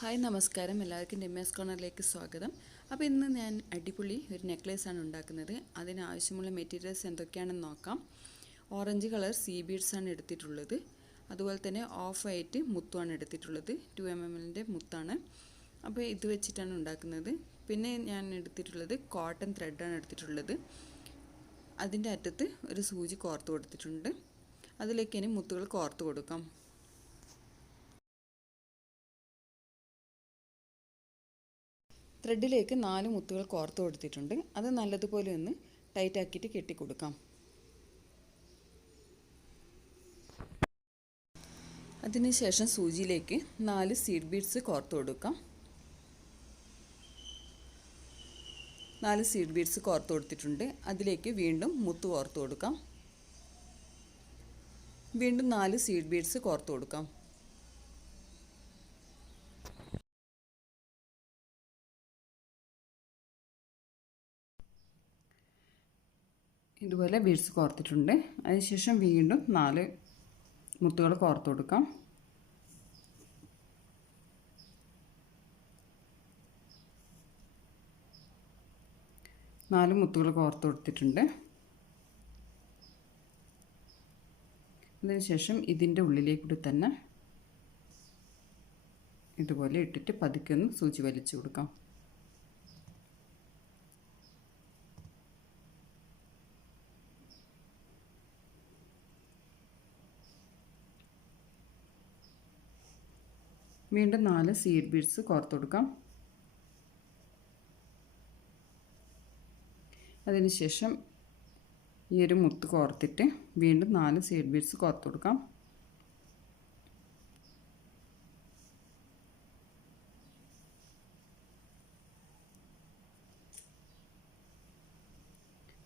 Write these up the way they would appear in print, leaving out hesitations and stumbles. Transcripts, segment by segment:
Hi നമസ്കാരം, എല്ലാവർക്കും രമ്യാസ് കോർണറിലേക്ക് സ്വാഗതം. അപ്പോൾ ഇന്ന് ഞാൻ അടിപൊളി ഒരു നെക്ലേസാണ് ഉണ്ടാക്കുന്നത്. അതിനാവശ്യമുള്ള മെറ്റീരിയൽസ് എന്തൊക്കെയാണെന്ന് നോക്കാം. ഓറഞ്ച് കളർ സീ ബീഡ്സാണ് എടുത്തിട്ടുള്ളത്. അതുപോലെ തന്നെ ഓഫ് വൈറ്റ് മുത്തുമാണ് എടുത്തിട്ടുള്ളത്. 2 mm മുത്താണ്. അപ്പോൾ ഇത് വെച്ചിട്ടാണ് ഉണ്ടാക്കുന്നത്. പിന്നെ ഞാൻ എടുത്തിട്ടുള്ളത് കോട്ടൺ ത്രെഡാണ് എടുത്തിട്ടുള്ളത്. അതിൻ്റെ അറ്റത്ത് ഒരു സൂചി കോർത്ത് കൊടുത്തിട്ടുണ്ട്. അതിലേക്ക് ഇനി മുത്തുകൾ കോർത്ത് കൊടുക്കാം. ത്രെഡിലേക്ക് 4 മുത്തുകൾ കോർത്ത് കൊടുത്തിട്ടുണ്ട്. അത് നല്ലതുപോലെ ഒന്ന് ടൈറ്റാക്കിയിട്ട് കെട്ടിക്കൊടുക്കാം. അതിനുശേഷം സൂചിയിലേക്ക് 4 സീഡ് ബീഡ്സ് കോർത്ത് കൊടുക്കാം. 4 സീഡ് ബീഡ്സ് കോർത്ത് കൊടുത്തിട്ടുണ്ട്. അതിലേക്ക് വീണ്ടും മുത്ത് കോർത്ത് കൊടുക്കാം. വീണ്ടും 4 സീഡ് ബീഡ്സ് കോർത്ത് കൊടുക്കാം. ഇതുപോലെ ബീഡ്സ് കോർത്തിട്ടുണ്ട്. അതിനുശേഷം വീണ്ടും 4 മുത്തുകൾ കോർത്ത് കൊടുക്കാം. നാല് മുത്തുകൾ കോർത്ത് കൊടുത്തിട്ടുണ്ട്. അതിനുശേഷം ഇതിൻ്റെ ഉള്ളിലേക്കൂടി തന്നെ ഇതുപോലെ ഇട്ടിട്ട് പതുക്കെ ഒന്ന് സൂചി വലിച്ചു കൊടുക്കാം. വീണ്ടും 4 സീഡ് ബീഡ്സ് കോർത്ത് കൊടുക്കാം. അതിനുശേഷം ഈ ഒരു മുത്ത് കോർത്തിട്ട് വീണ്ടും 4 സീഡ് ബീഡ്സ് കോർത്ത് കൊടുക്കാം.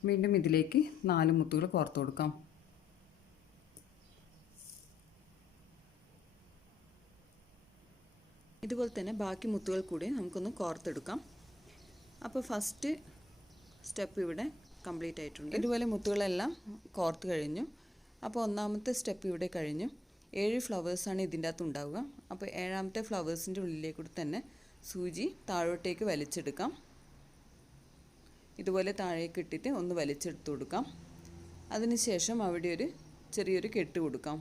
വീണ്ടും ഇതിലേക്ക് 4 മുത്തുകൾ കോർത്ത് കൊടുക്കാം. ഇതുപോലെ തന്നെ ബാക്കി മുത്തുകൾ കൂടി നമുക്കൊന്ന് കോർത്തെടുക്കാം. അപ്പോൾ ഫസ്റ്റ് സ്റ്റെപ്പ് ഇവിടെ കംപ്ലീറ്റ് ആയിട്ടുണ്ട്. ഇതുപോലെ മുത്തുകളെല്ലാം കോർത്ത് കഴിഞ്ഞു. അപ്പോൾ ഒന്നാമത്തെ സ്റ്റെപ്പ് ഇവിടെ കഴിഞ്ഞു. 7 ഫ്ലവേഴ്സാണ് ഇതിൻ്റെ അകത്ത് ഉണ്ടാവുക. അപ്പോൾ 7ാമത്തെ ഫ്ലവേഴ്സിൻ്റെ ഉള്ളിലേക്കൂടി തന്നെ സൂചി താഴോട്ടേക്ക് വലിച്ചെടുക്കാം. ഇതുപോലെ താഴേക്ക് ഇട്ടിട്ട് ഒന്ന് വലിച്ചെടുത്ത് കൊടുക്കാം. അതിനുശേഷം അവിടെ ഒരു ചെറിയൊരു കെട്ട് കൊടുക്കാം.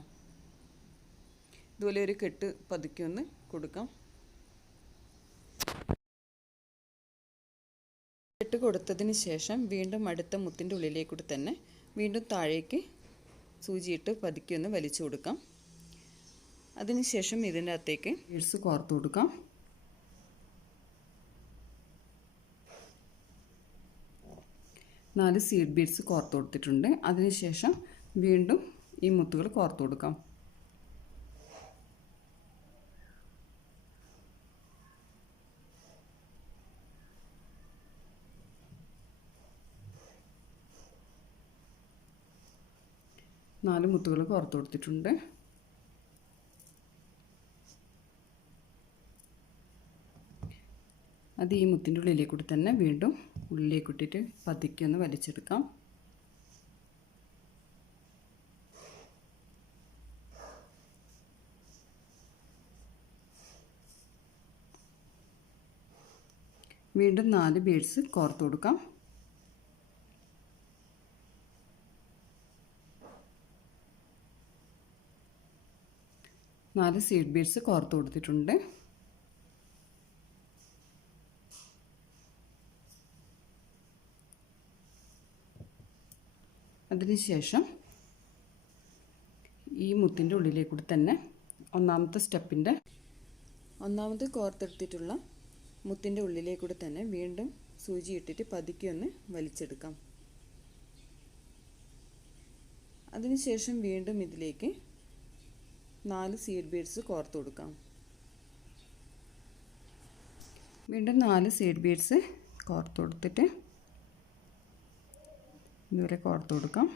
ഇതുപോലെ ഒരു കെട്ട് പതുക്കെ ഒന്ന് കൊടുക്കാം. കെട്ട് കൊടുത്തതിന് ശേഷം വീണ്ടും അടുത്ത മുത്തിൻ്റെ ഉള്ളിലേക്കൂടി തന്നെ വീണ്ടും താഴേക്ക് സൂചിയിട്ട് പതുക്കെ ഒന്ന് വലിച്ചു കൊടുക്കാം. അതിനുശേഷം ഇതിൻ്റെ അകത്തേക്ക് ബീഡ്സ് കോർത്ത് കൊടുക്കാം. നാല് സീഡ് ബീഡ്സ് കോർത്ത് കൊടുത്തിട്ടുണ്ട്. അതിനുശേഷം വീണ്ടും ഈ മുത്തുകൾ കോർത്ത് കൊടുക്കാം. നാല് മുത്തുകൾ കോർത്ത് കൊടുത്തിട്ടുണ്ട്. അത് ഈ മുത്തിൻ്റെ ഉള്ളിലേക്കൂടി തന്നെ വീണ്ടും ഉള്ളിലേക്കിട്ടിട്ട് പതുക്കെ ഒന്ന് വലിച്ചെടുക്കാം. വീണ്ടും 4 ബീഡ്സ് കോർത്ത് കൊടുക്കാം. നാല് സീഡ് ബീഡ്സ് കോർത്ത് കൊടുത്തിട്ടുണ്ട്. അതിനുശേഷം ഈ മുത്തിൻ്റെ ഉള്ളിലേക്കൂടി തന്നെ ഒന്നാമത്തെ കോർത്തെടുത്തിട്ടുള്ള മുത്തിൻ്റെ ഉള്ളിലേക്കൂടി തന്നെ വീണ്ടും സൂചി ഇട്ടിട്ട് പതുക്കെ ഒന്ന് വലിച്ചെടുക്കാം. അതിനുശേഷം വീണ്ടും ഇതിലേക്ക് 4 സീഡ് ബീഡ്സ് കോർത്ത് കൊടുക്കാം. വീണ്ടും 4 സീഡ് ബീഡ്സ് കോർത്ത് കൊടുത്തിട്ട് ഇതുവരെ കോർത്ത് കൊടുക്കാം.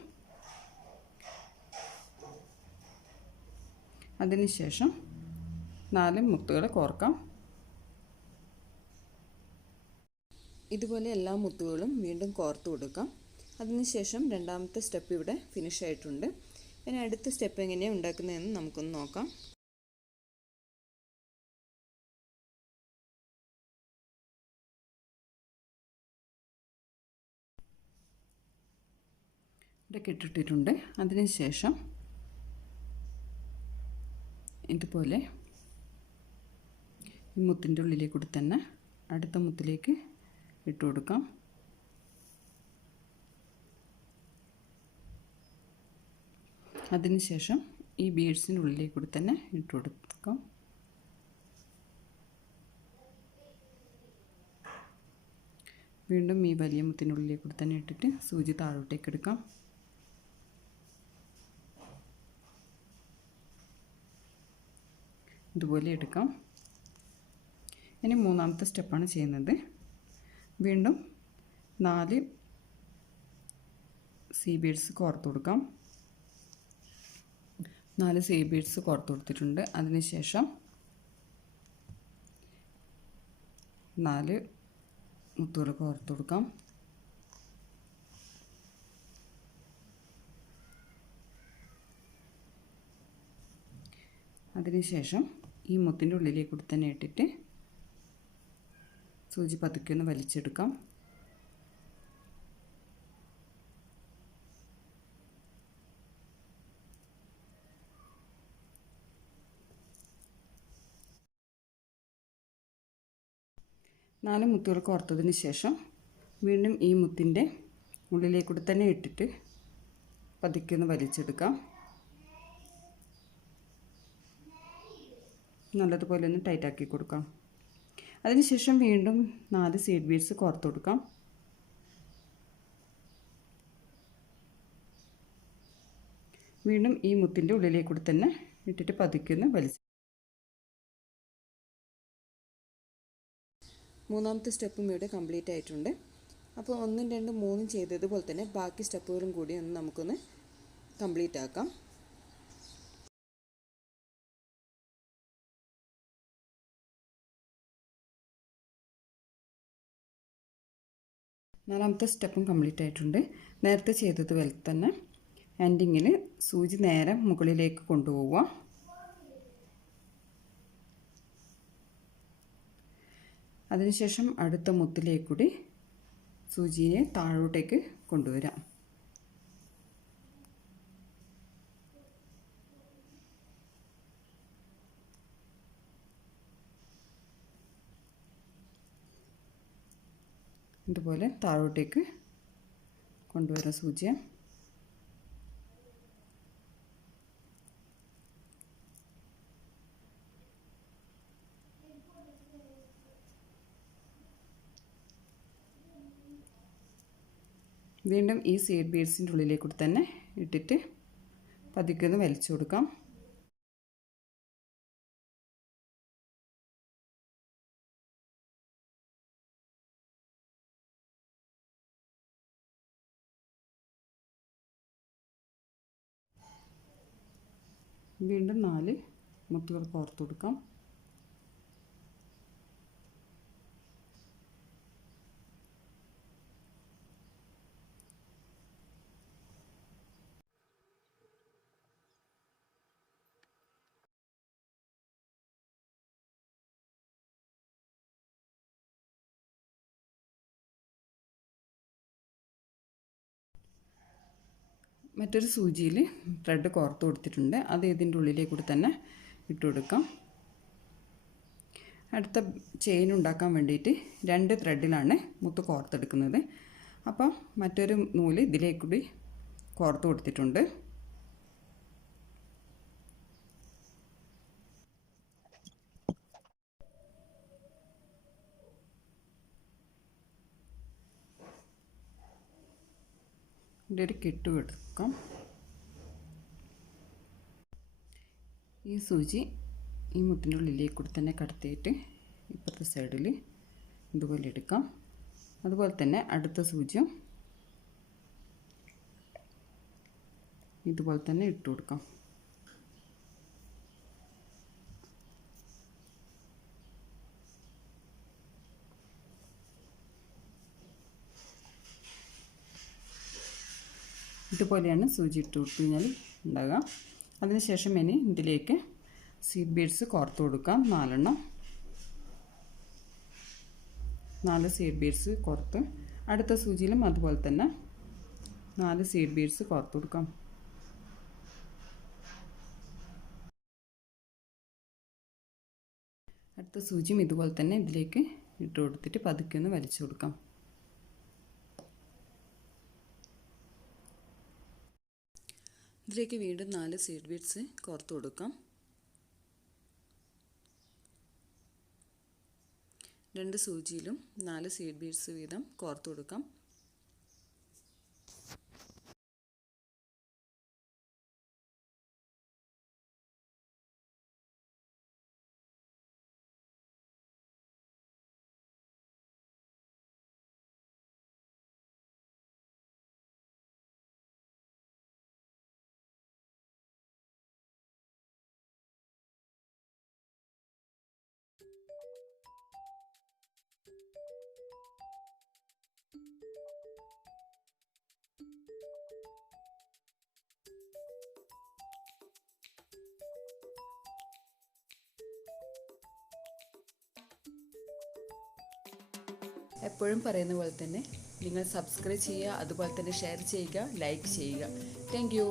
അതിനുശേഷം 4 മുത്തുകൾ കോർക്കാം. ഇതുപോലെ എല്ലാ മുത്തുകളും വീണ്ടും കോർത്ത് കൊടുക്കാം. അതിനുശേഷം രണ്ടാമത്തെ സ്റ്റെപ്പ് ഇവിടെ ഫിനിഷ് ആയിട്ടുണ്ട്. ഇനി അടുത്ത സ്റ്റെപ്പ് എങ്ങനെയാണ് ഉണ്ടാക്കുന്നതെന്ന് നമുക്കൊന്ന് നോക്കാം. ഇവിടെ കെട്ടിട്ടിട്ടുണ്ട്. അതിനുശേഷം ഇതുപോലെ ഈ മുത്തിൻ്റെ ഉള്ളിലേക്ക് കൂടി തന്നെ അടുത്ത മുത്തിലേക്ക് ഇട്ട് കൊടുക്കാം. അതിനുശേഷം ഈ ബീഡ്സിൻ്റെ ഉള്ളിലേക്ക് കൂടി തന്നെ ഇട്ട് കൊടുക്കാം. വീണ്ടും ഈ വലിയ മുത്തിൻ്റെ ഉള്ളിലേക്ക് കൂടി തന്നെ ഇട്ടിട്ട് സൂചി താഴോട്ടേക്ക് എടുക്കാം. ഇതുപോലെ എടുക്കാം. ഇനി മൂന്നാമത്തെ സ്റ്റെപ്പാണ് ചെയ്യുന്നത്. വീണ്ടും 4 സീ ബീഡ്സ് കോർത്ത് കൊടുക്കാം. 4 സീ ബീഡ്സ് കോർത്ത് കൊടുത്തിട്ടുണ്ട്. അതിനുശേഷം 4 മുത്തുകൾ കോർത്ത് കൊടുക്കാം. അതിനുശേഷം ഈ മുത്തിൻ്റെ ഉള്ളിലേക്ക് കൂടി തന്നെ ഇട്ടിട്ട് സൂചി പതുക്കെ ഒന്ന് വലിച്ചെടുക്കാം. നാല് മുത്തുകൾ കോർത്തതിന് ശേഷം വീണ്ടും ഈ മുത്തിൻ്റെ ഉള്ളിലേക്ക് കൂടി തന്നെ ഇട്ടിട്ട് പതുക്കെ ഒന്ന് വലിച്ചെടുക്കാം. നല്ലതുപോലെ ഒന്ന് ടൈറ്റാക്കി കൊടുക്കാം. അതിനുശേഷം വീണ്ടും 4 സീഡ് ബീഡ്സ് കോർത്ത് കൊടുക്കാം. വീണ്ടും ഈ മുത്തിൻ്റെ ഉള്ളിലേക്ക് കൂടി തന്നെ ഇട്ടിട്ട് പതുക്കെ ഒന്ന് വലിച്ച് മൂന്നാമത്തെ സ്റ്റെപ്പും ഇവിടെ കംപ്ലീറ്റ് ആയിട്ടുണ്ട്. അപ്പോൾ 1, 2, 3 ചെയ്തതുപോലെ തന്നെ ബാക്കി സ്റ്റെപ്പുകളും കൂടി ഒന്ന് നമുക്കൊന്ന് കംപ്ലീറ്റ് ആക്കാം. നാലാമത്തെ സ്റ്റെപ്പും കംപ്ലീറ്റ് ആയിട്ടുണ്ട്. നേരത്തെ ചെയ്തതുപോലെ തന്നെ എൻഡിങ്ങിൽ സൂചി നേരെ മുകളിലേക്ക് കൊണ്ടുപോവുക. അതിനുശേഷം അടുത്ത മുത്തിലേക്ക് കൂടി സൂചിയെ താഴോട്ടേക്ക് കൊണ്ടുവരാം. ഇതുപോലെ താഴോട്ടേക്ക് കൊണ്ടുവരാം സൂചിയെ. വീണ്ടും ഈ സീഡ് ബീഡ്സിൻ്റെ ഉള്ളിലേക്ക് കൂടി തന്നെ ഇട്ടിട്ട് പതുക്കെ ഒന്ന് വലിച്ചു കൊടുക്കാം. വീണ്ടും 4 മുത്തുകൾ കോർത്ത് കൊടുക്കാം. മറ്റൊരു സൂചിയിൽ ത്രെഡ് കോർത്ത് കൊടുത്തിട്ടുണ്ട്. അത് ഇതിൻ്റെ ഉള്ളിലേക്ക് കൂടി തന്നെ ഇട്ട് കൊടുക്കാം. അടുത്ത ചെയിൻ ഉണ്ടാക്കാൻ വേണ്ടിയിട്ട് 2 ത്രെഡിലാണ് മുത്ത് കോർത്തെടുക്കുന്നത്. അപ്പോൾ മറ്റൊരു നൂല് ഇതിലേക്ക് കൂടി കോർത്ത് കൊടുത്തിട്ടുണ്ട്. ഇവിടെ ഒരു കെട്ട് കൊടുക്കാം. ഈ സൂചി ഈ മുത്തിൻ്റെ ഉള്ളിലേക്ക് കൂടി തന്നെ കടത്തിയിട്ട് ഇപ്പുറത്തെ സൈഡിൽ ഇതുപോലെ എടുക്കാം. അതുപോലെ തന്നെ അടുത്ത സൂചിയും ഇതുപോലെ തന്നെ ഇട്ട് കൊടുക്കാം. ഇതുപോലെയാണ് സൂചി ഇട്ട് കൊടുത്തു കഴിഞ്ഞാൽ ഉണ്ടാകുക. അതിനുശേഷം ഇനി ഇതിലേക്ക് സീഡ് ബീഡ്സ് കോർത്ത് കൊടുക്കാം. 4 സീഡ് ബീഡ്സ് കോർത്ത് അടുത്ത സൂചിയിലും അതുപോലെ തന്നെ 4 സീഡ് ബീഡ്സ് കോർത്ത് കൊടുക്കാം. അടുത്ത സൂചിയും ഇതുപോലെ തന്നെ ഇതിലേക്ക് ഇട്ട് കൊടുത്തിട്ട് പതുക്കെ ഒന്ന് വലിച്ചു കൊടുക്കാം. ഇതിലേക്ക് വീണ്ടും 4 സീഡ് ബീഡ്സ് കോർത്ത് കൊടുക്കാം. 2 സൂചിയിലും 4 സീഡ് ബീഡ്സ് വീതം കോർത്ത് കൊടുക്കാം. എപ്പോഴും പറയുന്ന പോലെ തന്നെ നിങ്ങൾ സബ്സ്ക്രൈബ് ചെയ്യുക, അതുപോലെ തന്നെ ഷെയർ ചെയ്യുക, ലൈക്ക് ചെയ്യുക. Thank you.